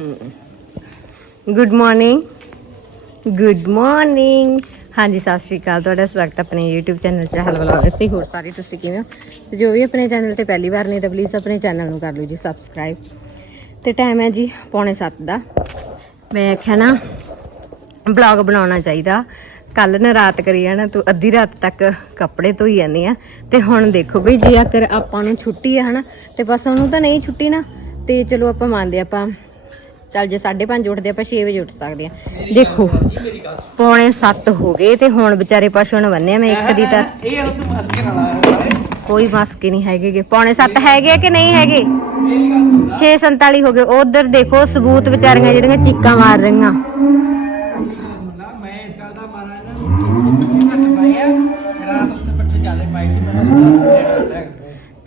Good morning good morning ਹਾਂਜੀ, ਸਤਿ ਸ਼੍ਰੀ ਅਕਾਲ। ਤੁਹਾਡਾ ਸਵਾਗਤ ਹੈ ਆਪਣੇ YouTube ਚੈਨਲ ਚਹਿਲ ਹਲ ਵਲੌਗ ਤੇ ਹੋਰ ਸਾਰੇ ਤੁਸੀਂ ਕਿਵੇਂ ਹੋ? ਤੇ ਜੋ ਵੀ ਆਪਣੇ ਚੈਨਲ ਤੇ ਪਹਿਲੀ ਵਾਰ ਨੇ ਤਾਂ ਪਲੀਜ਼ ਆਪਣੇ ਚੈਨਲ ਨੂੰ ਕਰ ਲਓ ਜੀ ਸਬਸਕ੍ਰਾਈਬ ਤੇ ਟਾਈਮ ਹੈ ਜੀ ਪੌਣੇ 7 ਦਾ। ਮੈਂ ਆਖਿਆ ਨਾ ਬਲੌਗ ਬਣਾਉਣਾ ਚਾਹੀਦਾ। ਕੱਲ ਨਾ ਰਾਤ ਕਰੀ ਆ ਨਾ ਤੂੰ ਅੱਧੀ ਰਾਤ ਤੱਕ ਕੱਪੜੇ ਧੋਈ ਜਾਂਦੀ ਆ। ਤੇ ਹੁਣ ਦੇਖੋ ਵੀ ਜੇ ਅਗਰ ਆਪਾਂ ਨੂੰ ਛੁੱਟੀ ਆ, ਹਨਾ, ਤੇ ਬਸ ਉਹਨੂੰ ਤਾਂ ਨਹੀਂ ਛੁੱਟੀ ਨਾ। ਤੇ ਚਲੋ ਆਪਾਂ ਮੰਨਦੇ ਹਾਂ ਆਪਾਂ ਚੱਲ ਜੇ 5:30 ਉੱਠਦੇ ਆਪਾਂ 6 ਵਜੇ ਉੱਠ ਸਕਦੇ ਆ ਦੇਖੋ ਪੌਣੇ 7 ਹੋ ਗਏ ਤੇ ਹੁਣ ਵਿਚਾਰੇ ਪਸ਼ੂ ਨੂੰ ਬੰਨਿਆ ਮੈਂ ਇੱਕ ਦੀ ਤਾਂ ਇਹ ਹੁਣ ਤੂੰ ਮਸਕੇ ਨਾਲ ਆਇਆ ਹੋਇਆ ਏ। ਕੋਈ ਮਸਕੇ ਨਹੀਂ ਹੈਗੇ। ਪੌਣੇ 7 ਹੈਗੇ ਕਿ ਨਹੀਂ ਹੈਗੇ? ਮੇਰੀ ਗੱਲ ਸੁਣ 6:47 ਹੋ ਗਏ। ਉਧਰ ਦੇਖੋ ਸਬੂਤ ਵਿਚਾਰੀਆਂ ਜਿਹੜੀਆਂ ਚੀਕਾਂ ਮਾਰ ਰਹੀਆਂ ਨਾ ਮੈਂ ਇਸ ਗੱਲ ਦਾ ਮਾਰਾ ਨਾ ਪੱਠੇ ਪਾਏ ਆ ਰਾਤ ਨੂੰ ਪੱਠੇ ਜ਼ਿਆਦਾ ਪਾਈ ਸੀ ਮੈਂ ਸੁਣਾ ਲੈ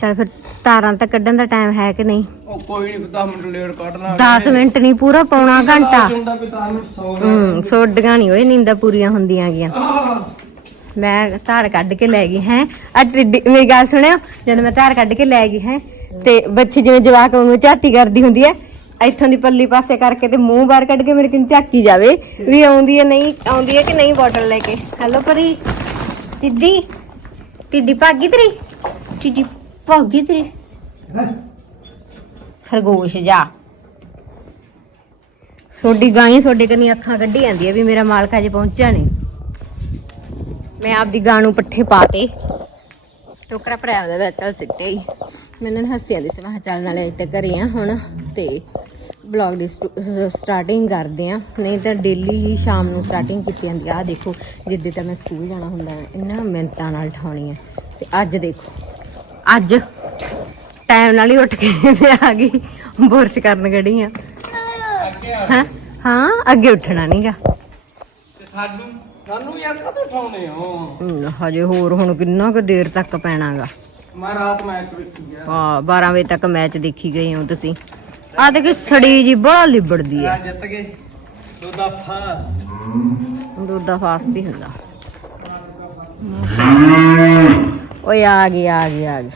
ਚੱਲ ਫਿਰ ਤਾਰਾਂ ਤਾਂ ਕੱਢਣ ਦਾ ਟਾਈਮ ਹੈ ਕਿ ਨਹੀਂ? ਉਹ ਕੋਈ ਨਹੀਂ 10 ਮਿੰਟ ਲੇਟ ਕੱਢ ਲਾ 10 ਮਿੰਟ ਨਹੀਂ ਪੂਰਾ ਪੌਣਾ ਘੰਟਾ। ਵੀ ਸੌ ਹੂੰ। ਸੋਡੀਆਂ ਨਹੀਂ ਓਏ ਨੀਂਦਾਂ ਪੂਰੀਆਂ ਹੁੰਦੀਆਂ ਗੀਆਂ। ਮੈਂ ਧਾਰ ਕੱਢ ਕੇ ਲੈ ਗਈ ਹੈ। ਆ ਮੇਰੀ ਗੱਲ ਸੁਣਿਓ ਜਦੋਂ ਮੈਂ ਧਾਰ ਕੱਢ ਕੇ ਲੈ ਗਈ ਹੈ ਤੇ ਬੱਚੇ ਜਿਵੇਂ ਜਵਾਕ ਵਾਂਗੂ ਝਾਤੀ ਕਰਦੀ ਹੁੰਦੀ ਹੈ ਇੱਥੋਂ ਦੀ ਪੱਲੀ ਪਾਸੇ ਕਰਕੇ ਤੇ ਮੂੰਹ ਬਾਹਰ ਕੱਢ ਕੇ ਮੇਰੇ ਕਿਨ ਝਾਕੀ ਜਾਵੇ ਵੀ ਆਉਂਦੀ ਹੈ ਨਹੀਂ ਆਉਂਦੀ ਹੈ ਕਿ ਨਹੀਂ ਬੋਟਲ ਲੈ ਕੇ। ਹੈਲੋ ਪਰੀ। ਟਿੱਡੀ ਟਿੱਡੀ ਭਾਗੀ ਤੇਰੀ? ਟਿੱਡੀ ਭਾਗੀ ਤੇਰੀ? ਖਰਗੋਸ਼ ਜਾ। ਤੁਹਾਡੀ ਗਾਂ ਤੁਹਾਡੇ ਕੰਨੀ ਅੱਖਾਂ ਕੱਢੀ ਜਾਂਦੀ ਹੈ ਵੀ ਮੇਰਾ ਮਾਲਕ ਅਜੇ ਪਹੁੰਚਿਆ ਨਹੀਂ। ਮੈਂ ਆਪਦੀ ਗਾਂ ਨੂੰ ਪੱਠੇ ਪਾ ਕੇ ਟੋਕਰਾ ਭਰਾਇਆ ਉਹਦਾ ਵਿੱਚ ਚੱਲ ਸਿੱਟੇ ਹੀ ਮੈਨੂੰ ਨਾ ਹੱਸੀ ਆਉਂਦੀ ਸੀ ਮੈਂ ਚੱਲ ਨਾਲੇ ਇੱਥੇ ਘਰੇ ਆ ਹੁਣ ਤੇ ਬਲੌਗ ਦੀ ਸਟਾਰਟਿੰਗ ਕਰਦੇ ਆ। ਨਹੀਂ ਤਾਂ ਡੇਲੀ ਹੀ ਸ਼ਾਮ ਨੂੰ ਸਟਾਰਟਿੰਗ ਕੀਤੀ ਜਾਂਦੀ ਆ। ਦੇਖੋ ਜਿੱਦੇ ਤਾਂ ਮੈਂ ਸਕੂਲ ਜਾਣਾ ਹੁੰਦਾ ਇੰਨਾ ਮਿਹਨਤਾਂ ਨਾਲ ਠਾਉਣੀ ਹੈ ਤੇ ਅੱਜ ਦੇਖੋ ਅੱਜ। ਟਾਈਮ ਨਾਲ ਹੀ ਉੱਠ ਕੇ ਮੈਂ ਆ ਗਈ। ਬੁਰਸ਼ ਕਰਨ ਗੜੀ ਆ। ਹਾਂ? ਹਾਂ ਅੱਗੇ ਉੱਠਣਾ ਨਹੀਂਗਾ ਤੇ ਸਾਨੂੰ ਸਾਨੂੰ ਯਾਰ ਕਦੋਂ ਉਠਾਉਣੇ ਹੋ? ਹਜੇ ਹੋਰ ਹੁਣ ਕਿੰਨਾ ਕੁ ਦੇਰ ਤੱਕ ਪੈਣਾਗਾ। ਮੈਂ ਰਾਤ ਮੈਚ ਵਿੱਚ ਗਿਆ ਆ 12 ਵਜੇ ਤੱਕ ਮੈਚ ਦੇਖੀ ਗਏ ਹੋ ਤੁਸੀਂ। ਆ ਤੇ ਕਿ ਸੜੀ ਜੀ ਬੜਾ ਲਿਬੜਦੀ ਹੈ ਜਿੱਤ ਗਏ। ਉਹਦਾ ਫਾਸਟ ਦੁੱਧ ਦਾ ਫਾਸਟ ਹੀ ਹੁੰਦਾ। ਓਏ ਆ ਗਈ ਆ ਗਈ ਆ ਗਈ।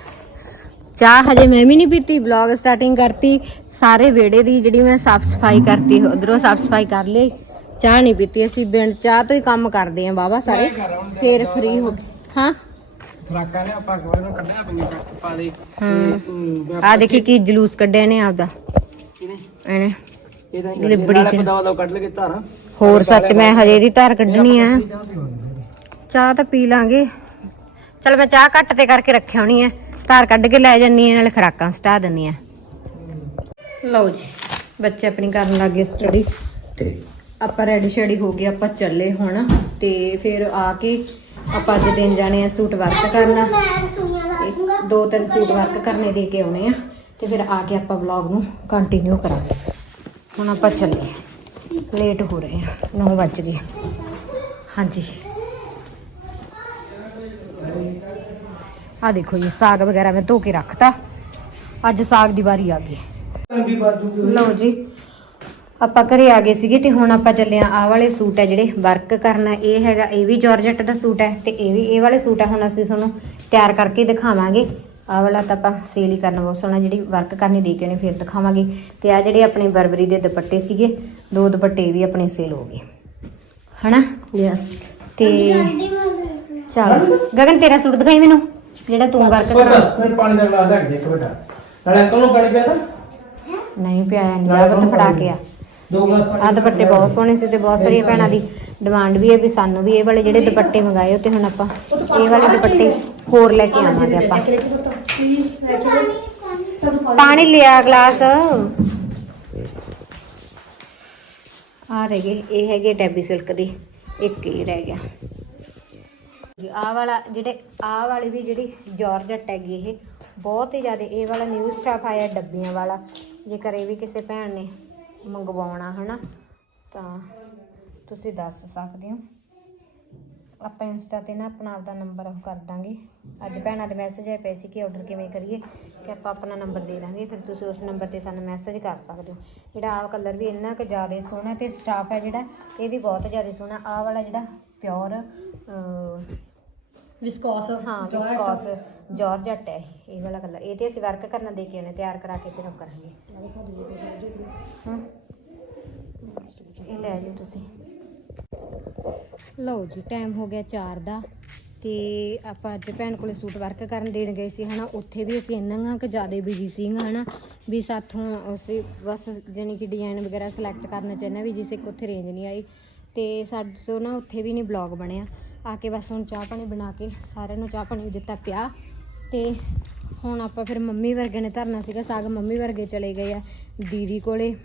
ਚਾਹ ਹਜੇ ਮੈਂ ਵੀ ਨਹੀਂ ਪੀਤੀ ਵਲੌਗ ਸਟਾਰਟਿੰਗ ਕਰਤੀ। ਸਾਰੇ ਵਿਹੜੇ ਦੀ ਜਿਹੜੀ ਮੈਂ ਸਾਫ਼ ਸਫ਼ਾਈ ਕਰਤੀ ਉਧਰੋਂ ਸਾਫ਼ ਸਫ਼ਾਈ ਕਰ ਲਈ। ਚਾਹ ਨਹੀਂ ਪੀਤੀ ਅਸੀਂ ਬਿਨ ਚਾਹ ਤੋਂ ਹੀ ਕੰਮ ਕਰਦੇ ਆਂ ਬਾਬਾ ਸਾਰੇ। ਫੇਰ ਫ੍ਰੀ ਹੋ ਗਏ। ਹਾਂ? ਫਰਾਕਾਂ ਨੇ ਆਪਾਂ ਗਵਾਂ ਨੂੰ ਕੱਢਿਆ ਪਈਆਂ ਚੱਕ ਪਾ ਦੇ ਹੂੰ। ਆ ਦੇਖੀ ਕੀ ਜਲੂਸ ਕੱਢਿਆ ਨੇ ਆਪਦਾ। ਇਹਨੇ। ਇਹਦਾ ਲਿਬੜੀ ਨਾਲੇ ਫਿਰ। ਪਦਾਵਾ ਦਾ ਕੱਢ ਲਗੇ ਧਾਰਾਂ। ਹੋਰ ਸੱਚ ਮੈਂ ਹਜੇ ਇਹਦੀ ਧਾਰ ਕੱਢਣੀ ਆ। ਚਾਹ ਤਾਂ ਪੀ ਲਾਂਗੇ। ਚਲ ਮੈਂ ਚਾਹ ਘੱਟ ਤੇ ਕਰਕੇ ਰੱਖਿਆ ਹੋਣੀ ਐ। ਧਾਰ ਕੱਢ ਕੇ ਲੈ ਜੰਨੀ ਐ ਨਾਲੇ ਖਰਾਕਾਂ ਸਟਾ ਦਿੰਨੀ ਐ ਲਓ ਜੀ ਬੱਚੇ ਆਪਣੀ ਕਰਨ ਲੱਗੇ ਸਟੱਡੀ ਤੇ ਆਪਾਂ ਰੈਡੀ ਸ਼ੈਡੀ ਹੋ ਗਏ ਆਪਾਂ ਚੱਲੇ ਹੁਣ। ਤੇ ਫਿਰ ਆ ਕੇ ਆਪਾਂ ਅੱਜ ਦਿਨ ਜਾਣੇ ਆ ਸੂਟ ਵਰਕ ਕਰਨਾ। ਦੋ ਤਿੰਨ ਸੂਟ ਵਰਕ ਕਰਨੇ ਦੇ ਕੇ ਆਉਣੇ ਆ। ਤੇ ਫਿਰ ਆ ਕੇ ਆਪਾਂ ਵਲੌਗ ਨੂੰ ਕੰਟੀਨਿਊ ਕਰਾਂਗੇ। ਹੁਣ ਆਪਾਂ ਚੱਲੇ ਲੇਟ ਹੋ ਰਹੇ ਆ 9 ਵੱਜ ਗਏ। ਹਾਂਜੀ। ਆ ਦੇਖੋ ਜੀ ਸਾਗ ਵਗੈਰਾ ਮੈਂ ਧੋ ਕੇ ਰੱਖਤਾ। ਅੱਜ ਸਾਗ ਦੀ ਵਾਰੀ ਆ ਗਈ। ਲਓ ਜੀ ਆਪਾਂ ਘਰੇ ਆ ਗਏ ਸੀਗੇ ਤੇ ਹੁਣ ਆਪਾਂ ਚੱਲੇ ਆ ਆਹ ਵਾਲੇ ਸੂਟ ਹੈ ਜਿਹੜੇ ਵਰਕ ਕਰਨਾ। ਇਹ ਹੈਗਾ ਇਹ ਵੀ ਜਾਰਜਟ ਦਾ ਸੂਟ ਹੈ ਤੇ ਇਹ ਵੀ ਇਹ ਵਾਲੇ ਸੂਟ ਹੈ ਹੁਣ ਅਸੀਂ ਤੁਹਾਨੂੰ ਤਿਆਰ ਕਰਕੇ ਦਿਖਾਵਾਂਗੇ। ਆਹ ਵਾਲਾ ਤਾਂ ਆਪਾਂ ਸੇਲ ਹੀ ਕਰਨਾ ਬਹੁਤ ਸੋਹਣਾ ਜਿਹੜੀ ਵਰਕ ਕਰਨੀ ਦੇ ਕੇ ਨੇ ਫਿਰ ਦਿਖਾਵਾਂਗੇ। ਤੇ ਆ ਜਿਹੜੇ ਆਪਣੇ ਬਰਬਰੀ ਦੇ ਦੁਪੱਟੇ ਸੀਗੇ ਦੋ ਦੁਪੱਟੇ ਵੀ ਆਪਣੇ ਸੇਲ ਹੋ ਗਏ। ਹਨਾ? ਯੈਸ ਤੇ ਚਲ ਗਗਨ ਤੇਰਾ ਸੂਟ ਦਿਖਾਈ ਮੈਨੂੰ? ਜਿਹੜਾ ਤੂੰ ਵਰਕ ਕਰਾ ਫਿਰ ਪਾਣੀ ਦਾ ਗਲਾਸ ਰੱਖ ਦੇ ਇੱਕ ਬੇਟਾ ਨਾਲੇ ਅੰਕਲ ਨੂੰ ਪਾਣੀ ਪਿਆ ਤਾ? ਨਹੀਂ ਪਿਆ ਨਹੀਂ ਆ ਬੱਤ ਫੜਾ ਕੇ ਆ। ਦੋ ਗਲਾਸ ਪਾਣੀ ਆ ਦੁਪੱਟੇ ਬਹੁਤ ਸੋਹਣੇ ਸੀ ਤੇ ਬਹੁਤ ਸਾਰੀਆਂ ਭੈਣਾਂ ਦੀ ਡਿਮਾਂਡ ਵੀ ਹੈ ਵੀ ਸਾਨੂੰ ਵੀ ਇਹ ਵਾਲੇ ਜਿਹੜੇ ਦੁਪੱਟੇ ਮੰਗਾਏ ਉਹ ਤੇ ਹੁਣ ਆਪਾਂ ਇਹ ਵਾਲੇ ਦੁਪੱਟੇ ਹੋਰ ਲੈ ਕੇ ਆਵਾਂਗੇ ਆਪਾਂ। ਪਾਣੀ ਲਿਆ ਗਲਾਸ। ਆ ਰਹਿ ਗਏ ਇਹ ਹੈਗੇ ਟੈਬੀ ਸਿਲਕ ਦੇ ਇੱਕ ਹੀ ਰਹਿ ਗਿਆ। ਆਹ ਵਾਲਾ ਜਿਹੜੇ, ਆਹ ਵਾਲੀ ਵੀ ਜਿਹੜੀ ਜਾਰਜਟ ਹੈਗੀ ਇਹ, ਬਹੁਤ ਹੀ ਜ਼ਿਆਦਾ, ਇਹ ਵਾਲਾ ਨਿਊ ਸਟਾਫ ਆਇਆ ਡੱਬੀਆਂ ਵਾਲਾ। ਜੇਕਰ ਇਹ ਵੀ ਕਿਸੇ ਭੈਣ ਨੇ ਮੰਗਵਾਉਣਾ, ਹਨਾ, ਤਾਂ ਤੁਸੀਂ ਦੱਸ ਸਕਦੇ ਹੋ। ਆਪਾਂ ਇੰਸਟਾ ਤੇ ਨਾ ਆਪਣਾ ਆਪਦਾ ਨੰਬਰ ਕਰ ਦਾਂਗੇ। ਅੱਜ ਭੈਣਾਂ ਦੇ ਮੈਸੇਜ ਆਏ ਪਏ ਸੀ ਕਿ ਆਰਡਰ ਕਿਵੇਂ ਕਰੀਏ ਕਿ ਆਪਾਂ ਆਪਣਾ ਨੰਬਰ ਦੇ ਦਾਂਗੇ ਫਿਰ ਤੁਸੀਂ ਉਸ ਨੰਬਰ ਤੇ ਸਾਨੂੰ ਮੈਸੇਜ ਕਰ ਸਕਦੇ ਹੋ। ਜਿਹੜਾ ਆਹ ਕਲਰ ਵੀ ਇੰਨਾ ਕੁ ਜ਼ਿਆਦਾ ਸੋਹਣਾ ਤੇ ਸਟਾਫ ਹੈ ਜਿਹੜਾ ਇਹ ਵੀ ਬਹੁਤ ਜ਼ਿਆਦਾ ਸੋਹਣਾ। ਆਹ ਵਾਲਾ ਜਿਹੜਾ ਪਿਓਰ ਵਿਸਕੋਸ ਹਾਂ ਵਿਸਕੋਸ ਜਾਰਜਟ ਹੈ ਇਹ, ਇਹ ਵਾਲਾ ਕਲਰ ਇਹ ਤੇ ਅਸੀਂ ਵਰਕ ਕਰਨਾ ਦੇ ਕੇ ਉਹਨੇ ਤਿਆਰ ਕਰਾ ਕੇ ਫਿਰ ਉਹ ਕਰਾਂਗੇ। ਹਾਂ। ਬਹਿ ਜਾਓ ਤੁਸੀਂ। ਲਓ ਜੀ ਟਾਈਮ ਹੋ ਗਿਆ 4 ਦਾ ਤੇ ਆਪਾਂ ਅੱਜ ਭੈਣ ਕੋਲੇ ਸੂਟ ਵਰਕ ਕਰਨ ਦੇਣ ਗਏ ਸੀ, ਹਨਾ? ਉੱਥੇ ਵੀ ਅਸੀਂ ਇੰਨਾ ਕੁ ਜ਼ਿਆਦਾ ਬਿਜ਼ੀ ਸੀਗਾ ਹਨਾ? ਵੀ ਸਾਥੋਂ ਅਸੀਂ ਬਸ ਜਾਣੀ ਕਿ ਡਿਜ਼ਾਈਨ ਵਗੈਰਾ ਸਿਲੈਕਟ ਕਰਨਾ ਚਾਹੁੰਦੇ ਵੀ ਜਿਸ ਇੱਕ ਉੱਥੇ ਰੇਂਜ ਨਹੀਂ ਆਈ ਤੇ ਸਾਡੇ ਤੋਂ ਨਾ ਉੱਥੇ ਵੀ ਨਹੀਂ ਬਲੌਗ ਬਣਿਆ। ਆ ਕੇ ਬਸ ਹੁਣ ਚਾਹ ਪਾਣੀ ਬਣਾ ਕੇ ਸਾਰਿਆਂ ਨੂੰ ਚਾਹ ਪਾਣੀ ਵੀ ਦਿੱਤਾ ਪਿਆ ਤੇ ਹੁਣ ਆਪਾਂ ਫਿਰ ਮੰਮੀ ਵਰਗੇ ਨੇ ਧਰਨਾ ਸੀਗਾ, ਸਾਗ ਮੰਮੀ ਵਰਗੇ ਚਲੇ ਗਏ ਆ ਦੀਦੀ ਕੋਲੇ।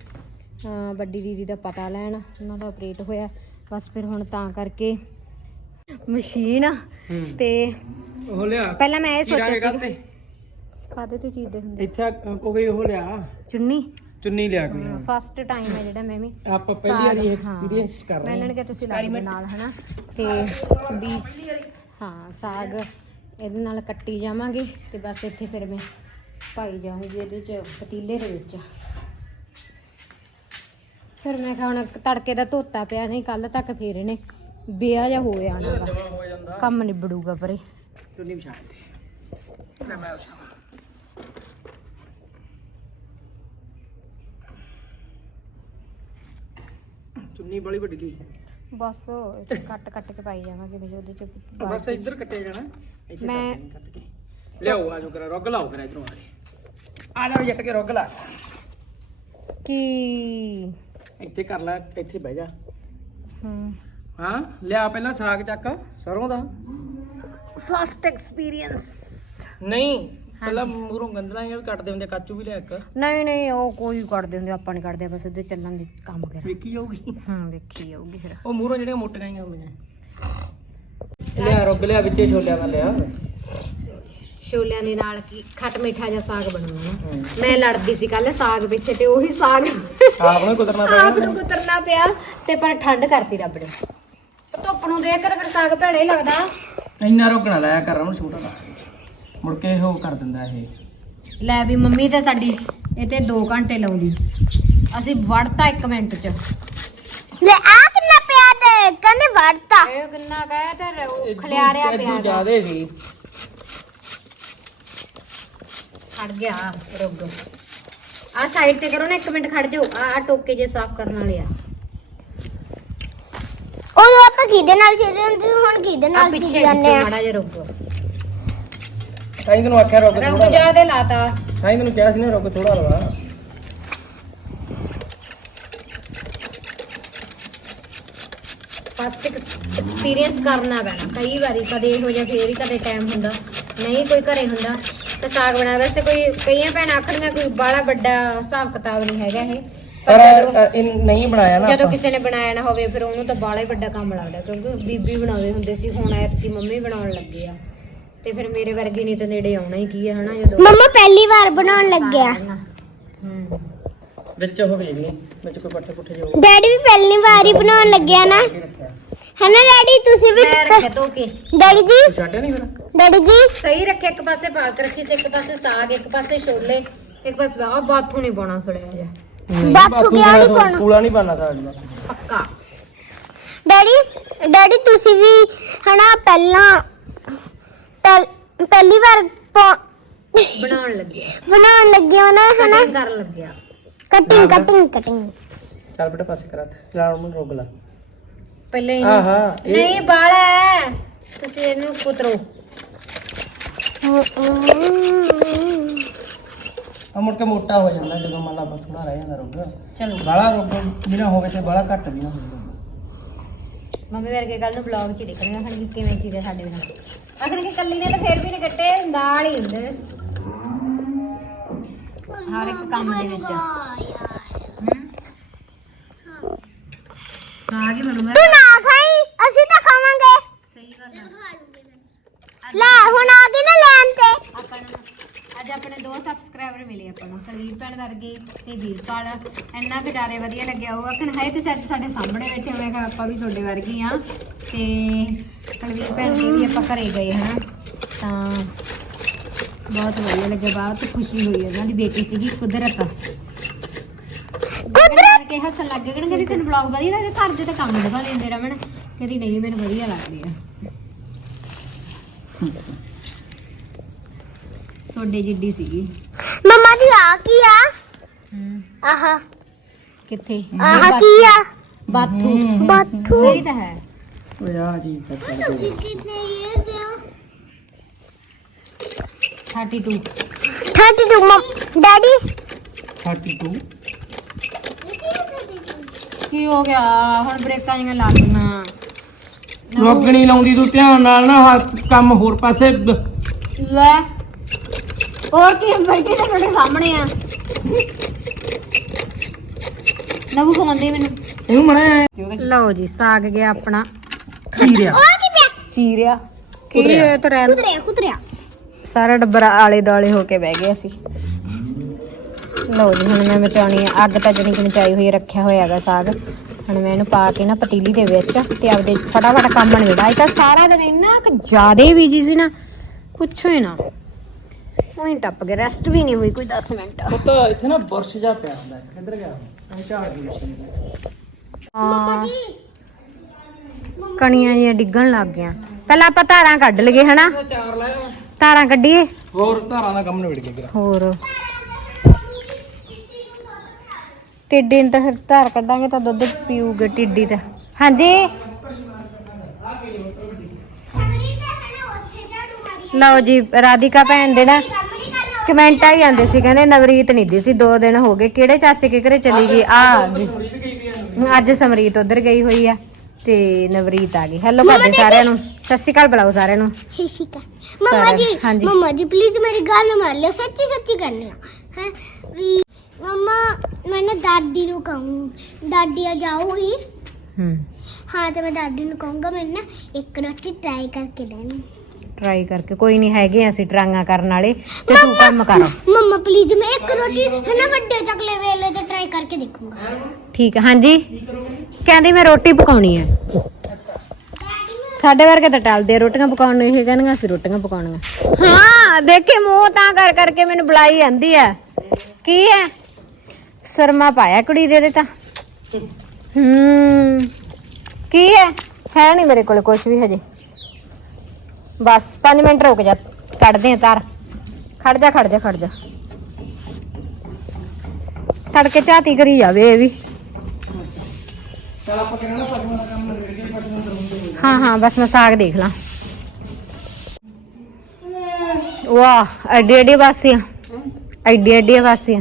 ਵੱਡੀ ਦੀਦੀ ਦਾ ਪਤਾ ਲੈਣ, ਉਹਨਾਂ ਦਾ ਆਪਰੇਟ ਹੋਇਆ। ਬਸ ਫਿਰ ਹੁਣ ਤਾਂ ਕਰਕੇ ਮਸ਼ੀਨ ਹੂੰ। ਤੇ ਉਹ ਲਿਆ। ਪਹਿਲਾਂ ਮੈਂ ਇਹ ਸੋਚਿਆ ਸੀ ਕਾਦੇ ਤੇ ਚੀਜ਼ ਦੇ ਹੁੰਦੇ? ਇੱਥੇ ਆ- ਕੋਈ ਉਹ ਲਿਆ। ਚੁੰਨੀ? ਚੁੰਨੀ ਲਿਆ ਕੋਈ ਫਸਟ ਟਾਈਮ ਹੈ ਜਿਹੜਾ ਮੈਂ ਵੀ। ਆਪਾਂ ਪਹਿਲੀ ਸਾਗ, ਵਾਰੀ। ਐਕਸਪੀਰੀਅੰਸ ਕਰ ਮੈਂ ਰਹੇ ਇਹਨਾਂ ਨੇ ਹਾਂ ਕਿਹਾ ਤੁਸੀਂ ਲੱਗ ਜਾਓ ਨਾਲ ਹਨਾ? ਤੇ ਵੀ ਹਾਂ ਸਾਗ ਇਹਦੇ ਨਾਲ ਕੱਟੀ ਜਾਵਾਂਗੇ ਤੇ ਬਸ ਇੱਥੇ ਫਿਰ ਮੈਂ ਪਾਈ ਜਾਊਂਗੀ ਇਹਦੇ ਚ ਪਤੀਲੇ ਦੇ ਵਿੱਚ। ਫਿਰ ਮੈਂ ਕਿਹਾ ਹੁਣ ਤੜਕੇ ਦਾ ਧੋਤਾ ਪਿਆ ਨਹੀਂ ਕੱਲ ਤੱਕ ਫੇਰ ਇਹਨੇ ਬਿਆ ਜਾ ਹੋ ਜਾਣਾ ਗਾ। ਜਮਾ ਹੋ ਜਾਂਦਾ। ਕੰਮ ਨਿਬੜੂਗਾ ਪਰੇ। ਚੁੰਨੀ ਮੈਂ ਬੜੀ ਵੱਡੀ ਬਸ ਕੱਟ ਕੱਟ ਕੇ ਪਾਈ ਜਾਵਾਂਗੇ ਵੀ ਉਹਦੇ ਚ ਬਸ ਇੱਧਰ ਕੱਟਿਆ ਜਾਣਾ। ਇੱਥੇ ਮੈਂ- ਕੱਟ ਕੱਟ ਕੇ। ਲਿਆਓ ਆਜੋ ਕਰਾ ਰੁੱਗ ਲਾਓ ਕਰਾ ਇਧਰੋਂ ਆ ਜਾ ਜੱਟ ਕੇ ਰੁੱਗ ਲਾ। ਕੀ? ਇੱਥੇ ਕਰ ਲੈ ਇੱਥੇ ਬਹਿ ਜਾ। ਹੂੰ। ਹਾਂ ਲਿਆ ਪਹਿਲਾਂ ਸਾਗ ਚੱਕ ਸਰੋਂ ਦਾ। ਫਸਟ ਐਕਸਪੀਰੀਅੰਸ ਨਹੀਂ ਪਹਿਲਾਂ ਮੂਰੋਂ ਗੰਦਲਾਂ ਵੀ ਕੱਟਦੇ ਹੁੰਦੇ ਕਾਚੂ ਵੀ ਲਿਆ ਇੱਕ। ਨਹੀਂ ਨਹੀਂ ਉਹ ਕੋਈ ਕਰਦੇ ਹੁੰਦੇ ਆਪਾਂ ਨਹੀਂ ਕਰਦੇ ਬਸ ਉਹਦੇ ਚੱਲਣ ਦੀ ਕੰਮ ਕਰ। ਵੇਖੀ ਜਾਊਗੀ। ਹਾਂ ਵੇਖੀ ਜਾਊਗੀ ਫਿਰ। ਉਹ ਮੂਰੋਂ ਜਿਹੜੀਆਂ ਮੋਟੀਆਂ ਹੀ ਹੁੰਦੀਆਂ। ਲਿਆ ਰੁੱਗ ਲਿਆ ਵਿੱਚੇ ਛੋਲਿਆਂ ਦਾ ਲਿਆ। ਛੋਲਿਆਂ ਦੇ ਨਾਲ ਕੀ ਖੱਟ ਮਿੱਠਾ ਜਿਹਾ ਸਾਗ ਬਣਾਉਣਾ। ਮੈਂ ਲੜਦੀ ਸੀ ਕੱਲ ਸਾਗ ਪਿੱਛੇ ਤੇ ਉਹੀ ਸਾਗ ਆਪ ਨੂੰ ਕੁਤਰਨਾ ਆਪ ਨੂੰ ਕੁਤਰਨਾ ਪਿਆ ਤੇ ਪਰ ਠੰਡ ਕਰਤੀ ਰੱਬ ਨੇ। ਧੁੱਪ ਨੂੰ ਦੇਖ ਕੇ ਫਿਰ ਸਾਗ ਭੈੜਾ ਹੀ ਲੱਗਦਾ। ਇੰਨਾ ਰੋਕਣਾ ਲਾਇਆ ਕਰ ਉਹਨੂੰ ਛੋਟਾ ਲਾ ਮੁੜ ਕੇ ਉਹ ਕਰ ਦਿੰਦਾ ਇਹ। ਲੈ ਵੀ ਮੰਮੀ ਤੇ ਸਾਡੀ ਇਹ ਤੇ 2 ਘੰਟੇ ਲਾਉਂਦੀ। ਅਸੀਂ ਵੜਤਾ 1 ਮਿੰਟ ਚ। ਲੈ ਆ ਕਿੰਨਾ ਪਿਆ ਤੇ ਕਹਿੰਦੇ ਵੜਤਾ। ਇਹ ਕਿੰਨਾ ਕਹਿ ਤੇ ਉਹ ਖਲਿਆਰਿਆ ਪਿਆ ਗਾ। ਜਿਆਦੇ ਸੀ। ਖੜ ਗਿਆ ਰੁਕ। ਆ ਸਾਈਡ ਤੇ ਕਰੋ ਨਾ 1 ਮਿੰਟ ਖੜ ਜਾਓ। ਆ ਟੋਕੇ ਜੇ ਸਾਫ਼ ਕਰਨ ਵਾਲੇ ਆ। ਉਹ ਆਪਾਂ ਕਿਹਦੇ ਨਾਲ ਚੀਜ਼ ਹੁਣ ਕਿਹਦੇ ਆ ਨਾਲ ਪਿੱਛੇ ਚੀਜ਼ ਜਾਂਦੇ ਆ? ਮਾੜਾ ਜਿਹਾ ਰੁਕ ਸਾਈਂ ਤੈਨੂੰ ਆਖਿਆ ਰੁੱਗ ਰੁਕ ਥੋੜਾ ਜਾ ਦੇ ਲਾਤਾ। ਸਾਈਂ ਤੈਨੂੰ ਕਿਹਾ ਸੀ ਨਾ ਰੁੱਗ ਥੋੜਾ ਲਵਾ ਫਸਟ ਐਕਸਪੀਰੀਅੰਸ ਕਰਨਾ ਪੈਣਾ। ਕਈ ਵਾਰੀ ਕਦੇ ਇਹੋ ਜਿਹਾ ਫੇਰ ਹੀ ਕਦੇ ਟਾਈਮ ਹੁੰਦਾ। ਨਹੀਂ ਕੋਈ ਘਰੇ ਹੁੰਦਾ। ਤਾਂ ਸਾਗ ਬਣਾ ਵੈਸੇ ਕੋਈ ਕਈਆਂ ਭੈਣਾਂ ਆਖਣੀਆਂ ਕੋਈ ਬਾਲਾ ਵੱਡਾ ਹਿਸਾਬ ਕਿਤਾਬ ਨਹੀਂ ਹੈਗਾ ਇਹ। ਪਰ ਪਰ ਜਦੋਂ ਅ, ਇਹ ਨਹੀਂ ਬਣਾਇਆ ਨਾ ਜਦੋਂ ਆਪਾਂ। ਕਿਸੇ ਨੇ ਬਣਾਇਆ ਨਾ ਹੋਵੇ ਫਿਰ ਉਹਨੂੰ ਤਾਂ ਬਾਲਾ ਹੀ ਵੱਡਾ ਕੰਮ ਲੱਗਦਾ ਕਿਉਂਕਿ ਬੀਬੀ ਬਣਾਉਂਦੇ ਹੁੰਦੇ ਸੀ ਹੁਣ ਐਤਕੀ ਮੰਮੀ ਬਣਾਉਣ ਲੱਗੇ ਆ। ਤੇ ਫਿਰ ਮੇਰੇ ਵਰਗੀ ਨਹੀਂ ਤਾਂ ਨੇੜੇ ਆਉਣਾ ਹੀ ਕੀ ਹੈ ਹਨਾ ਜਦੋਂ ਮੰਮਾ ਪਹਿਲੀ ਵਾਰ ਬਣਾਉਣ ਲੱਗਿਆ। ਹੂੰ। ਵਿੱਚ ਉਹ ਵੇਖ ਲਈ ਵਿੱਚ ਕੋਈ ਪੱਠੇ ਪੁੱਠੇ ਜੋ ਡੈਡੀ ਵੀ ਪਹਿਲੀ ਵਾਰ ਹੀ ਬਣਾਉਣ ਲੱਗਿਆ ਨਾ। ਰੱਖਿਆ। ਹਨਾ ਡੈਡੀ ਤੁਸੀਂ ਵੀ ਮੈਂ ਰੱਖਿਆ ਧੋ ਕੇ। ਡੈਡੀ ਜੀ? ਤੂੰ ਛੱਡਿਆ ਨਹੀਂ ਫਿਰ? ਡੈਡੀ ਜੀ? ਸਹੀ ਰੱਖਿਆ ਇੱਕ ਪਾਸੇ ਪਾਲਕ ਰੱਖੀ ਸੀ ਇੱਕ ਪਾਸੇ ਸਾਗ ਇੱਕ ਪਾਸੇ ਛੋਲੇ ਇੱਕ ਪਾਸੇ ਬਾਹ ਬਾਥੂ ਨਹੀਂ ਪਾਉਣਾ ਸੜਿਆ ਜਾ ਬਾਥੂ ਕਿਉਂ ਨਹੀਂ ਪਾਉਣਾ? ਕੂਲਾ ਨਹੀਂ ਬਣਨਾ ਸਾਗ ਦਾ। ਪੱਕਾ। ਡੈਡੀ ਡੈਡੀ ਤੁਸੀਂ ਵੀ ਹਨਾ ਪਹਿਲਾਂ ਪਹਿ- ਪਹਿਲੀ ਵਾਰ ਬਣਾਉਣ ਲੱਗਿਆ। ਬਣਾਉਣ ਲੱਗੇ ਹੋ ਨਾ ਹਨਾ? ਕਟਿੰਗ ਕਰਨ ਲੱਗਿਆ। ਕਟਿੰਗ ਕਟਿੰਗ ਕਟਿੰਗ ਚੱਲ ਬੇਟਾ ਪਾਸੇ ਕਰਾ ਤੇ ਲਾਉਣ ਨੂੰ ਰੋਗ ਲਾ। ਪਹਿਲੇ ਹਾਂ ਇਹਨੂੰ ਹਾਂ ਇਹ ਨਹੀਂ ਬਾਲ ਹੈ ਤੁਸੀਂ ਇਹਨੂੰ ਕੁਤਰੋ। ਆ ਮੁੜ ਕੇ ਮੋਟਾ ਹੋ ਜਾਂਦਾ ਜਦੋਂ ਮੰਨ ਲਾ ਥੋੜਾ ਰਹਿ ਜਾਂਦਾ ਰੋਗ। ਚਲੋ। ਬਾਲਾ ਰੋਗ ਵੀ ਨਾ ਹੋਵੇ ਤੇ ਬਾਲਾ ਘੱਟ ਵੀ ਨਾ ਹੋਵੇ ਮੰਮੀ ਵਰਗੇ ਕੱਲ ਨੂੰ ਬਲੌਗ 'ਚ ਹੀ ਆਖਣ ਕਿ ਕਿਵੇਂ ਚੀਜ਼ ਹੈ ਸਾਡੇ ਬਿਨਾਂ ਆਖਣ ਕਿ ਕੱਲੀ ਨੇ ਤਾਂ ਫੇਰ ਵੀ ਨਹੀਂ ਕੱਟੇ ਨਾਲ ਹੀ ਹੁੰਦੇ। ਨੇ। ਹਰ ਇੱਕ ਕੰਮ ਦੇ ਵਿੱਚ ਹਮ? ਆ ਗਈ ਬਣੂਗਾ ਤੂੰ ਨਾ ਖਾਈ ਅਸੀਂ ਤਾਂ ਖਾਵਾਂਗੇ। ਸਹੀ ਗੱਲ ਆ। ਲੈ ਹੁਣ ਆ ਗਈ ਨਾ ਲੈਣ ਤੇ। ਆਪਾਂ ਨੂੰ ਅੱਜ ਆਪਣੇ ਦੋ ਸਬਸਕ੍ਰਾਈਬਰ ਮਿਲੇ ਆਪਾਂ ਨੂੰ ਕਲਵੀਰ ਭੈਣ ਵਰਗੇ ਤੇ ਵੀਰਪਾਲ। ਇੰਨਾ ਕੁ ਜ਼ਿਆਦਾ ਵਧੀਆ ਲੱਗਿਆ ਉਹ ਆਖਣ ਹੈ ਤੁਸੀਂ ਅੱਜ ਸਾਡੇ ਸਾਹਮਣੇ ਬੈਠੇ ਹੋਏ ਕਿ ਆਪਾਂ ਵੀ ਤੁਹਾਡੇ ਵਰਗੇ ਆ। ਤੇ ਕਲਵੀਰ ਭੈਣ ਦੇ ਵੀ ਆਪਾਂ ਘਰੇ ਗਏ ਹਨਾ? ਤਾਂ ਬਹੁਤ ਵਧੀਆ ਲੱਗਿਆ ਬਹੁਤ ਖੁਸ਼ੀ ਹੋਈ ਉਹਨਾਂ ਦੀ ਬੇਟੀ ਸੀਗੀ ਕੁਦਰਤ ਕੁਦਰਤ ਕੇ ਹੱਸਣ ਲੱਗ ਗਏ ਕਹਿੰਦੇ ਤੈਨੂੰ ਬਲੌਗ ਵਧੀਆ ਲੱਗਦਾ ਘਰ ਦੇ ਤਾਂ ਕੰਮ ਨਿਭਾ ਲੈਂਦੇ ਰਮਨ। ਕਹਿੰਦੀ ਨਹੀਂ ਮੈਨੂੰ ਵਧੀਆ ਲੱਗਦੇ ਆ। ਸੋਡੇ ਜਿੱਡੀ ਸੀਗੀ। ਮਮਾ ਜੀ ਆ ਕੀ ਆ? ਹਮ, ਕਿੱਥੇ? ਆਹ ਕੀ ਆ? ਬਾਥੂ। ਬਾਥੂ। ਸਹੀ ਤਾਂ ਹੈ। ਓਏ ਆ ਜੀ ਕਿੰਨੇ ਇਹ ਦਿਓ? 32 32 ਡੈਡੀ? 32 ਰੋਗਣੀ ਲਾਉਂਦੀ ਤੂੰ ਧਿਆਨ ਨਾਲ ਨਾ ਹੱਥ ਕੰਮ ਹੋਰ ਪਾਸੇ। ਲੈ। ਹੋਰ ਕੀ ਬਰਕੀ ਤਾਂ ਤੁਹਾਡੇ ਸਾਹਮਣੇ ਆ? ਨਵੂ ਖਵਾਉਂਦੀ ਮੈਨੂੰ। ਇਹਨੂੰ ਮੜਾ ਤੇ ਉਹਦਾ ਲਓ ਜੀ ਸਾਗ ਗਿਆ ਆਪਣਾ। ਚੀਰਿਆ। ਚੀਰਿਆ। ਕੀ ਇਹ ਸਾਰਾ ਡੱਬਰ ਆਲੇ ਦੁਆਲੇ ਹੋ ਕੇ ਬਹਿ ਗਿਆ ਸੀ ਲਓ ਜੀ ਹੁਣ ਮੈਂ ਮਚਾਉਣੀ ਆ। ਅੱਗ ਤਾਂ ਜਣੀ ਕਿ ਮਚਾਈ ਹੋਈ ਰੱਖਿਆ ਹੋਇਆ ਹੈਗਾ ਸਾਗ। ਹੁਣ ਮੈਂ ਇਹਨੂੰ ਪਾ ਕੇ ਨਾ ਪਤੀਲੀ ਦੇ ਵਿੱਚ ਤੇ ਆਪਦੇ ਫਟਾਫਟ ਕੰਮ ਨਿਬੜਾ ਇਹ ਤਾਂ ਸਾਰਾ ਦਿਨ ਇੰਨਾ ਕਿ ਜ਼ਿਆਦੇ ਬਿਜ਼ੀ ਸੀ ਨਾ ਪੁੱਛੋ ਹੀ ਨਾ। ਉਹੀ ਟੱਪ ਗਿਆ ਰੈਸਟ ਵੀ ਨਹੀਂ ਹੋਈ ਕੋਈ 10 ਮਿੰਟ। ਪੁੱਤ ਇੱਥੇ ਨਾ ਬੁਰਸ਼ ਜਾ ਪਿਆ ਹੁੰਦਾ ਹੈ। ਕਿੱਧਰ ਗਿਆ ਮੈਂ ਝਾੜ ਦੀ ਮਸ਼ੀਨ ਹਾਂ। ਕਣੀਆਂ ਜਿਹੀਆਂ ਡਿੱਗਣ ਲੱਗ ਗਿਆ ਪਹਿਲਾਂ ਆਪਾਂ ਧਾਰਾਂ ਕੱਢ ਲਈਏ ਹਨਾ? ਚਾਰ ਲਾਇਆ ਕੱਢੀਏ? ਹੋਰ ਧਾਰਾਂ ਦਾ ਕੰਮ ਨਿਬੜ ਗਿਆ ਹੋਰ। ਟਿੱਡੀ ਨੂੰ ਤਾਂ ਫਿਰ ਧਾਰ ਕੱਢਾਂਗੇ ਤਾਂ ਦੁੱਧ ਪੀਊਗਾ ਟਿੱਡੀ ਤਾਂ ਹਾਂਜੀ? ਲਓ ਜੀ ਰਾਧਿਕਾ ਭੈਣ ਦੇ ਨਾ ਕਮੈਂਟ ਆਈ ਜਾਂਦੇ ਸੀ ਕਹਿੰਦੇ ਨਵਰੀਤ ਨਹੀਂ ਦੀ ਸੀ 2 ਦਿਨ ਹੋ ਗਏ। ਕਿਹੜੇ ਚਾਚੇ ਕੇ ਘਰੇ ਚਲੀ ਗਈ? ਆ ਅੱਜ ਸਮਰੀਤ ਉਧਰ ਗਈ ਹੋਈ ਆ ਤੇ ਨਵਰੀਤ ਆ ਗਈ। ਹੈਲੋ ਕਰਦੇ ਸਾਰਿਆਂ ਨੂੰ। ਸਤਿ ਸ਼੍ਰੀ ਅਕਾਲ ਬੁਲਾਓ ਸਾਰਿਆਂ ਨੂੰ। ਸਤਿ ਸ਼੍ਰੀ ਅਕਾਲ। ਮਮਾ ਜੀ ਹਾਂਜੀ। ਮਮਾ ਜੀ ਪਲੀਜ਼ ਮੇਰੀ ਗੱਲ ਮੰਨ ਮਾਰ ਲਿਓ ਸੱਚੀ ਸੱਚੀ ਕਰਨੀ ਹੈ? ਵੀ ਮਮਾ ਮੈਂ ਨਾ ਦਾਦੀ ਨੂੰ ਕਹੂੰ। ਦਾਦੀ ਆ ਜਾਊਗੀ? ਹੂੰ। ਹਾਂ ਤੇ ਮੈਂ ਦਾਦੀ ਨੂੰ ਕਹੂੰਗਾ ਮੈਂ ਨਾ ਇੱਕ ਰੋਟੀ ਟਰਾਈ ਕਰਕੇ ਦੇਣੀ ਟਰਾਈ ਕਰਕੇ। ਕੋਈ ਨਹੀਂ ਹੈਗੇ ਅਸੀਂ ਟਰਾਈਆਂ ਕਰਨ ਵਾਲੇ ਤੇ ਤੂੰ ਕੰਮ ਕਰ। ਮਮਾ ਪਲੀਜ਼ ਮੈਂ ਇੱਕ ਰੋਟੀ ਹੈ ਨਾ ਵੱਡੇ ਚਕਲੇ ਵੇਲੇ ਤੇ ਟਰਾਈ ਕਰਕੇ ਦੇਖੂੰਗਾ। ਠੀਕ ਹੈ ਹਾਂਜੀ। ਕਹਿੰਦੀ ਮੈਂ ਰੋਟੀ ਪਕਾਉਣੀ ਹੈ ਸਾਡੇ ਵਰਗੇ ਤਾਂ ਟਲਦੇ ਰੋਟੀਆਂ ਪਕਾਉਣ ਨੂੰ ਇਹ ਕਹਿੰਦੀਆਂ ਅਸੀਂ ਰੋਟੀਆਂ ਪਕਾਉਣੀਆਂ। ਹਾਂ। ਦੇਖੇ ਮੂੰਹ ਤਾਂ ਕਰ ਕਰਕੇ ਮੈਨੂੰ ਬੁਲਾਈ ਜਾਂਦੀ ਹੈ ਕੀ ਹੈ? ਸਰਮਾ ਪਾਇਆ ਕੁੜੀ ਦੇ ਦੇ ਤਾਂ। ਹੂੰ। ਕੀ ਹੈ ਹੈ ਨਹੀਂ ਮੇਰੇ ਕੋਲ ਕੁਝ ਵੀ ਹਜੇ। ਬਸ 5 ਮਿੰਟ ਰੁਕ ਜਾ ਕੱਢਦੇ ਆ ਤਾਰ। ਖੜ ਜਾ ਖੜ ਜਾ ਖੜ ਜਾ। ਤੜਕੇ ਝਾਤੀ ਕਰੀ ਜਾਵੇ ਇਹ ਵੀ। ਹਾਂ ਹਾਂ ਬਸ ਮੈਂ ਸਾਗ ਦੇਖ ਲਾਂ। ਵਾਹ ਐਡੀ ਐਡੀ ਵਾਸੀਆਂ ਐਡੀ ਐਡੀ ਵਾਸੀਆਂ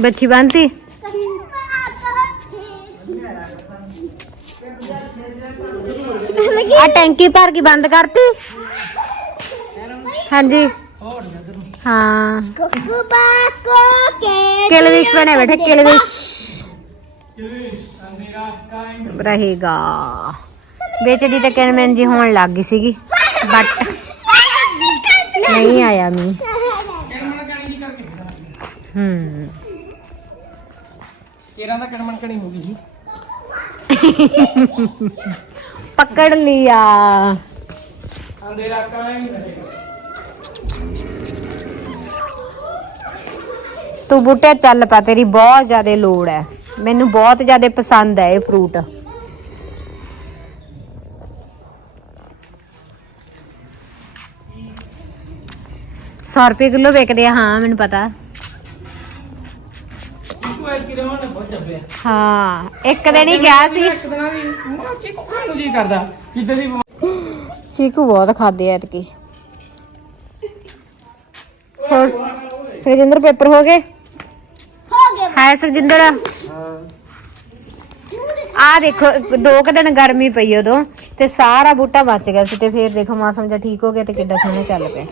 ਬੱਚੀ ਬੰਤੀ ਆ ਟੈਂਕੀ ਭਰ ਕੇ ਬੰਦ ਕਰਤੀ ਹਾਂਜੀ ਹੋਰ ਜਦ ਨੂੰ ਹਾਂ कोको बैक के ਕਿਲਵਿਸ਼ ਬਣੇ ਬੈਠੇ ਕਿਲਵਿਸ਼ ਮੇਰਾ ਟਾਈਮ ਰਹੇਗਾ ਵਿੱਚ ਦੀ ਤਾਂ ਕਿਣਮੈਨ ਜੀ ਹੋਣ ਲੱਗ ਗਈ ਸੀਗੀ ਬਟ ਨਹੀਂ ਆਇਆ ਮੀ ਕਿਰਮਣ ਕਣੀ ਨਹੀਂ ਕਰਕੇ ਹੂੰ ਤੇਰਾ ਤਾਂ ਕਿਰਮਣ ਕਣੀ ਹੋ ਗਈ ਸੀ। ਪਕੜ ਲਿਆ। ਅੰਧੇਰਾ ਟਾਈਮ ਰਹੇਗਾ ਤੂੰ ਬੂਟੇ ਚੱਲ ਪਾ ਤੇਰੀ ਬਹੁਤ ਜ਼ਿਆਦਾ ਲੋੜ ਹੈ। ਮੈਨੂੰ ਬਹੁਤ ਜ਼ਿਆਦਾ ਪਸੰਦ ਹੈ ਇਹ ਫਰੂਟ ਸੌ ਰੁਪਏ ਕਿਲੋ ਵਿਕਦੇ ਆ ਹਾਂ ਮੈਨੂੰ ਪਤਾ। ਤੂੰ ਐ ਕਿ ਰਵਾਂ ਚੱਬਿਆ। ਚੀਕੂ ਬਹੁਤ ਖਾਦੇ ਐ ਐਤਕੀ। ਹੋਰ ਸਰਜਿੰਦਰ ਪੇਪਰ ਹੋ ਗਏ? ਹੋ ਗਏ ਹਾਏ ਸਰਜਿੰਦਰ ਆ ਦੇਖੋ ਦੋ ਕ ਦਿਨ ਗਰਮੀ ਪਈ ਉਦੋਂ ਤੇ ਸਾਰਾ ਬੂਟਾ ਬਚ ਗਿਆ ਸੀ ਤੇ ਫੇਰ ਦੇਖੋ ਮੌਸਮ ਜਿਹਾ ਠੀਕ ਹੋ ਗਿਆ ਤੇ ਕਿੱਡਾ ਸੋਹਣਾ ਚੱਲ ਪਿਆ।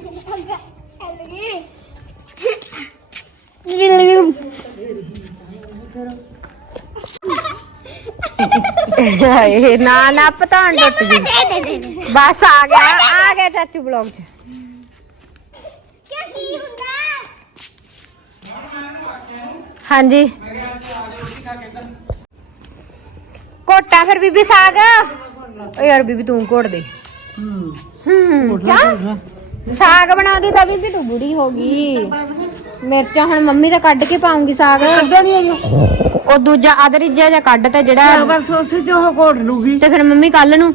ਹਾਏ ਨਾ ਨਾ ਪਤਾਣ ਟੁੱਟ ਗਈ। ਬਸ ਆ ਗਿਆ ਆ ਗਿਆ ਚਾਚੂ ਬਲੌਗ 'ਚ। ਹਾਂਜੀ। ਕੋਟਾ ਫਿਰ ਬੀਬੀ ਸਾਗ। ਓ ਯਾਰ ਬੀਬੀ ਤੂੰ ਘੋੜ ਦੇ। ਹੂੰ। ਹੂੰ ਸਾਗ ਬਣਾਉਂਦੀ ਤਾਂ ਬੀਬੀ ਤੂੰ ਬੁੜੀ ਹੋ ਗਈ। ਮਿਰਚਾਂ ਹੁਣ ਮੰਮੀ ਤਾਂ ਕੱਢ ਕੇ ਪਾਉਂਗੀ ਸਾਗ। ਉਹ ਦੂਜਾ ਅਦਰਿਜਾ ਜਿਹਾ ਕੱਢ ਤਾ ਜਿਹੜਾ ਬਸ ਉਸੇ ਚ ਉਹ ਘੋਟ ਲੂਗੀ। ਤੇ ਫਿਰ ਮੰਮੀ ਕੱਲ ਨੂੰ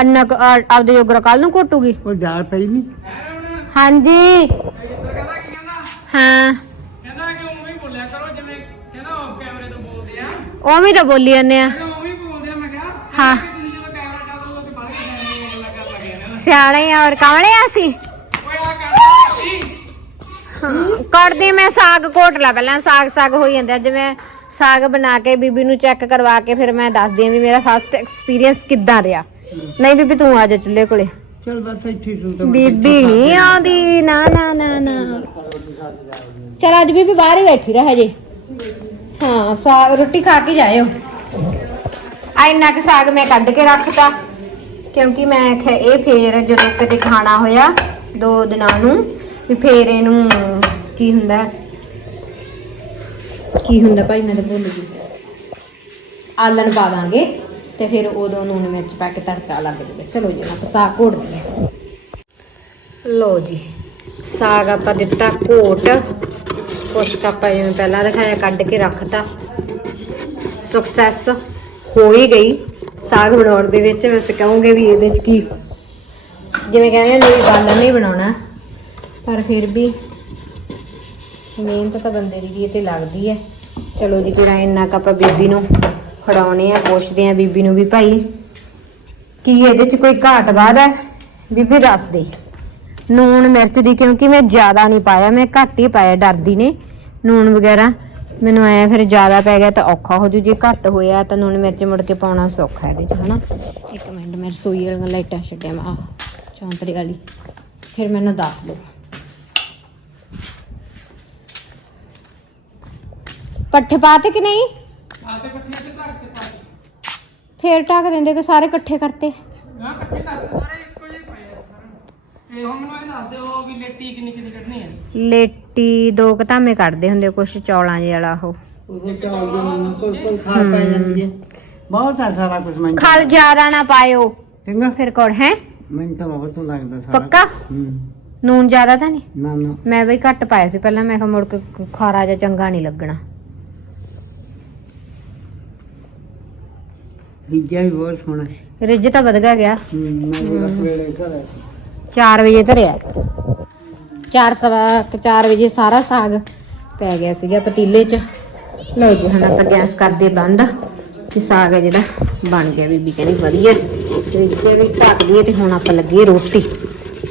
ਅੰਨਾ ਕੁ- ਆ- ਆਪਦੇ ਜੋਗਰਾ ਕੱਲ ਨੂੰ ਘੋਟੂਗੀ। ਉਹ ਦਾਲ ਪਈ ਨਹੀਂ ਹਾਂਜੀ। ਹਾਂ। ਕਹਿੰਦਾ ਕਿ ਉਵੇਂ ਹੀ ਬੋਲਿਆ ਕਰੋ ਜਿਵੇਂ ਕਹਿੰਦਾ ਆਫ ਕੈਮਰੇ ਤੋਂ ਬੋਲਦੇ ਆ। ਉਵੇਂ ਤਾਂ ਬੋਲੀ ਜਾਂਦੇ ਆ। ਕਹਿੰਦਾ ਉਵੇਂ ਹੀ ਬੋਲਦੇ ਆ ਮੈਂ ਕਿਹਾ ਹਾਂ। ਕਿ ਤੁਸੀਂ ਜਦੋਂ ਕੈਮਰਾ ਚੱਲਦਾ ਉਦੋਂ ਤੇ ਬਾਹਰ ਕਿਵੇਂ ਗੱਲਾਂ ਕਰਨ ਲੱਗੇ ਨੇ ਸਿਆਣੇ ਔਰ ਕਮਲੇ ਆ ਸੀ ਹਾਂ ਕਰਦੀ ਮੈਂ ਸਾਗ ਘੋਟ ਲਾ ਪਹਿਲਾਂ ਸਾਗ ਸਾਗ ਹੋਈ ਜਾਂਦਾ ਮੈਂ ਸਾਗ ਬਣਾ ਕੇ ਬੀਬੀ ਨੂੰ ਚੈੱਕ ਕਰਵਾ ਕੇ ਫਿਰ ਮੈਂ ਦੱਸਦੀ ਆ ਵੀ ਮੇਰਾ ਫਸਟ ਐਕਸਪੀਰੀਅੰਸ ਕਿੱਦਾਂ ਰਿਹਾ। ਨਹੀਂ ਬੀਬੀ ਤੂੰ ਆ ਜਾ ਚੁੱਲ੍ਹੇ ਕੋਲੇ। ਚਲ ਬਸ ਇੱਥੇ ਸੁਣ ਬੀਬੀ ਨਹੀਂ ਆਉਂਦੀ ਨਾ ਨਾ ਨਾ ਨਾ। ਚਲ ਅੱਜ ਬੀਬੀ ਬਾਹਰ ਹੀ ਬੈਠੀ ਰਹਿ ਹਜੇ। ਹਾਂ ਸਾਗ ਰੋਟੀ ਖਾ ਕੇ ਜਾਇਓ। ਆ ਇੰਨਾ ਕੁ ਸਾਗ ਮੈਂ ਕੱਢ ਕੇ ਰੱਖਤਾ ਕਿਉਂਕਿ ਮੈਂ ਇਹ ਫੇਰ ਜਦੋਂ ਕਿਤੇ ਖਾਣਾ ਹੋਇਆ ਦੋ ਦਿਨਾਂ ਨੂੰ ਵੀ ਫੇਰ ਇਹਨੂੰ ਕੀ ਹੁੰਦਾ? ਕੀ ਹੁੰਦਾ ਭਾਈ? ਮੈਂ ਤਾਂ ਭੁੱਲ ਗਈ। ਆਲਣ ਪਾ ਦਾਂਗੇ ਤੇ ਫਿਰ ਉਦੋਂ ਨੂਨ ਮਿਰਚ ਪਾ ਕੇ ਤੜਕਾ ਲੱਗ ਜੂਗਾ ਚਲੋ ਜੀ, ਆਪਾਂ ਸਾਗ ਘੋਟ ਦਈਏ ਲੋ ਜੀ, ਸਾਗ ਆਪਾਂ ਦਿੱਤਾ ਘੋਟ। ਕੁਛ ਕੁ ਜਿਵੇਂ ਪਹਿਲਾਂ ਦਿਖਾਇਆ, ਕੱਢ ਕੇ ਰੱਖਤਾ। ਸਕਸੈਸ ਹੋ ਹੀ ਗਈ ਸਾਗ ਬਣਾਉਣ ਦੇ ਵਿੱਚ। ਵੈਸੇ ਕਹੂੰਗੇ ਵੀ ਇਹਦੇ ਚ ਕੀ? ਜਿਵੇਂ ਕਹਿੰਦੇ ਹੁੰਦੇ ਵੀ ਬਾਲਣ ਨਹੀਂ ਬਣਾਉਣਾ। ਪਰ ਫਿਰ ਵੀ ਮਿਹਨਤ ਤਾਂ ਬੰਦੇ ਦੀ ਵੀ ਇਹ ਤੇ ਲੱਗਦੀ ਹੈ। ਚਲੋ ਜੀ ਥੋੜਾ ਇੰਨਾ ਕੁ ਆਪਾਂ ਬੀਬੀ ਨੂੰ ਫੜਾਉਣੇ ਆ, ਪੁੱਛਦੇ ਆ ਬੀਬੀ ਨੂੰ ਵੀ ਭਾਈ, ਕੀ ਇਹਦੇ ਚ ਕੋਈ ਘਾਟ ਵਾਧ ਹੈ? ਬੀਬੀ ਦੱਸ ਦੇ। ਨੂਣ ਮਿਰਚ ਦੀ ਕਿਉਂਕਿ ਮੈਂ ਜ਼ਿਆਦਾ ਨਹੀਂ ਪਾਇਆ, ਮੈਂ ਘੱਟ ਹੀ ਪਾਇਆ, ਡਰਦੀ ਨੇ ਨੂਣ ਵਗੈਰਾ ਮੈਨੂੰ ਐ ਫਿਰ ਜ਼ਿਆਦਾ ਪੈ ਗਿਆ ਤਾਂ ਔਖਾ ਹੋ ਜੂ, ਜੇ ਘੱਟ ਹੋਇਆ ਤਾਂ ਨੂਣ ਮਿਰਚ ਮੁੜ ਕੇ ਪਾਉਣਾ ਸੌਖਾ ਇਹਦੇ ਚ, ਹਨਾ? ਇੱਕ ਮਿੰਟ, ਮੈਂ ਰਸੋਈ ਵਾਲੀਆਂ ਲਾਈਟਾਂ ਛੱਡਿਆ, ਮੈਂ ਆਹ ਚੌਂਤਰੀ ਵਾਲੀ। ਫਿਰ ਮੈਨੂੰ ਦੱਸ ਦਿਓ। ਪੱਠੇ ਪਾਤੇ ਕਿ ਨਹੀਂ? ਪੱਠੇ ਤੇ ਫੇਰ ਢੱਕ ਦਿੰਦੇ ਕਿ ਸਾਰੇ ਇਕੱਠੇ ਕਰਤੇ। ਨਾ ਇਕੱਠੇ ਕਰ ਦੇ ਸਾਰੇ ਇੱਕੋ ਜਿਹੇ ਪਏ ਆ ਸਾਰੇ ਤੇ ਹੁਣ ਮੈਨੂੰ ਇਹ ਦੱਸ ਦਿਓ ਵੀ ਲੇਟੀ ਕਿੰਨੀ ਕਿੰਨੀ ਕੱਢਣੀ ਹੈ ਲੇਟੀ ਦੋ ਕਤਾਮੇ ਕੱਢਦੇ ਹੁੰਦੇ ਕੁਛ ਚੌਲਾਂ ਜਿਹੇ ਵਾਲਾ ਉਹ। ਉਹ ਚਾਲ ਦੇ ਮੈਨੂੰ ਕੋਈ ਕੋਈ ਖਾ ਪੈ ਜਾਂਦੀ ਹੈ ਬਹੁਤ ਆ ਸਾਰਾ ਕੁਝ ਮੈਂ ਖਲ ਜ਼ਿਆਦਾ ਨਾ ਪਾਇਓ। ਚੰਗਾ। ਫਿਰ ਕੋੜ ਹੈ? ਮੈਨੂੰ ਤਾਂ ਬਹੁਤ ਲੱਗਦਾ ਸਾਰਾ। ਪੱਕਾ? ਹੂੰ। ਨੂਨ ਜ਼ਿਆਦਾ ਤਾਂ ਨਹੀਂ? ਨਾ ਨਾ। ਮੈਂ ਬਈ ਘੱਟ ਪਾਇਆ ਸੀ ਪਹਿਲਾਂ ਮੈਂ ਕਿਹਾ ਮੁੜ ਕੇ ਖਾਰਾ ਜਾਂ ਚੰਗਾ ਨਹੀਂ ਲੱਗਣਾ। ਬੀਜਿਆ ਵੀ ਬਹੁਤ ਸੋਹਣਾ ਰਿੱਝ ਤਾਂ ਵਧ ਗਿਆ। ਹੂੰ ਮੈਂ ਉਹਦਾ ਵੇਲੇ ਘਰ 4 ਵਜੇ ਧਰਿਆ 4 ਸਵਾ 4 ਵਜੇ ਸਾਰਾ ਸਾਗ ਪੈ ਗਿਆ ਸੀਗਾ ਪਤੀਲੇ 'ਚ। ਲਓ ਜੀ ਹੁਣ ਆਪਾਂ ਗੈਸ ਕਰਦੇ ਬੰਦ। ਤੇ ਸਾਗ ਹੈ ਜਿਹੜਾ ਬਣ ਗਿਆ ਬੀਬੀ ਕਹਿੰਦੀ ਵਧੀਆ। ਵਿੱਚ ਵੀ ਢੱਕ ਦਈਏ ਤੇ ਹੁਣ ਆਪਾਂ ਲੱਗੇ ਰੋਟੀ।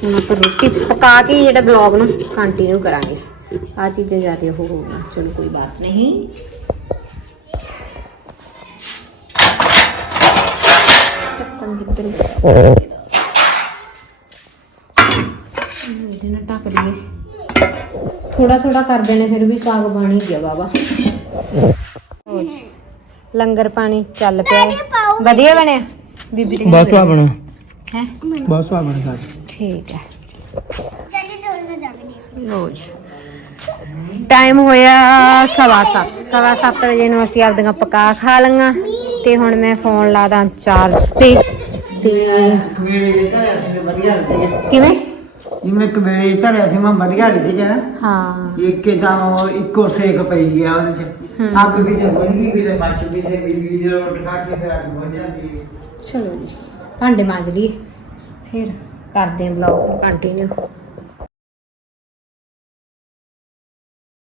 ਹੁਣ ਆਪਾਂ ਰੋਟੀ ਪਕਾ ਕੇ ਹੀ ਜਿਹੜਾ ਬਲੌਗ ਨੂੰ ਕੰਟੀਨਿਊ ਕਰਾਂਗੇ। ਆ ਚੀਜ਼ਾਂ ਜ਼ਿਆਦਾ ਹੋ ਗਈਆਂ। ਚਲੋ ਕੋਈ ਬਾਤ ਨਹੀਂ। ਢੱਕਣ ਕਿੱਧਰ ਗਿਆ? ਇਹਦੇ ਨਾਲ ਢੱਕ ਦਈਏ। ਥੋੜਾ ਥੋੜਾ ਕਰ ਦੇਣੇ ਫਿਰ ਵੀ ਸਾਗ ਬਣ ਹੀ ਗਿਆ ਬਾਬਾ ਲੰਗਰ ਪਾਣੀ ਚੱਲ ਪਿਆ। ਵਧੀਆ ਬਣਿਆ? ਬੀਬੀ ਦੇ ਬਹੁਤ ਸਵਾਦ ਬਣਾ ਹੈ? ਬਹੁਤ ਸਵਾਦ ਬਣਾ ਠੀਕ ਹੈ। ਲੋ ਜੀ। ਟਾਈਮ ਹੋਇਆ ਸਵਾ ਸੱਤ। ਸਵਾ ਸੱਤ ਵਜੇ ਨੂੰ ਅਸੀਂ ਆਪਦੀਆਂ ਪਕਾ ਖਾ ਲਈਆਂ ਤੇ ਹੁਣ ਮੈਂ ਫੋਨ ਲਾਦਾ ਚਾਰਜ ਤੇ। ਤੇ ਮੇਰੇ ਦੇ ਧਰਿਆ ਸੀ ਵਧੀਆ ਲੱਗਿਆ ਕਿਵੇਂ? ਜਿਵੇਂ ਇੱਕ ਵੇਲੇ ਧਰਿਆ ਸੀ ਮੈਂ ਵਧੀਆ ਲੱਗਿਆ ਹਾਂ। ਇੱਕ ਤਾਂ ਉਹ ਇੱਕੋ ਸੇਕ ਪਈ ਗਿਆ ਉਹਦੇ ਹੂੰ। ਚ ਅੱਗ ਵੀ ਤੇ ਬੁਝੀ ਵੀ ਤੇ ਮੱਚ ਵੀ ਤੇ ਬਿਜਲੀ ਦੀ ਰੋਟ ਖਾ ਕੇ ਫਿਰ ਅੱਗ ਬੁਝ ਜਾਂਦੀ ਹੈ। ਚਲੋ ਜੀ ਭਾਂਡੇ ਮਾਂਜ ਲਈਏ। ਫਿਰ ਕਰਦੇ ਹਾਂ ਬਲੌਗ ਕੰਟੀਨਿਊ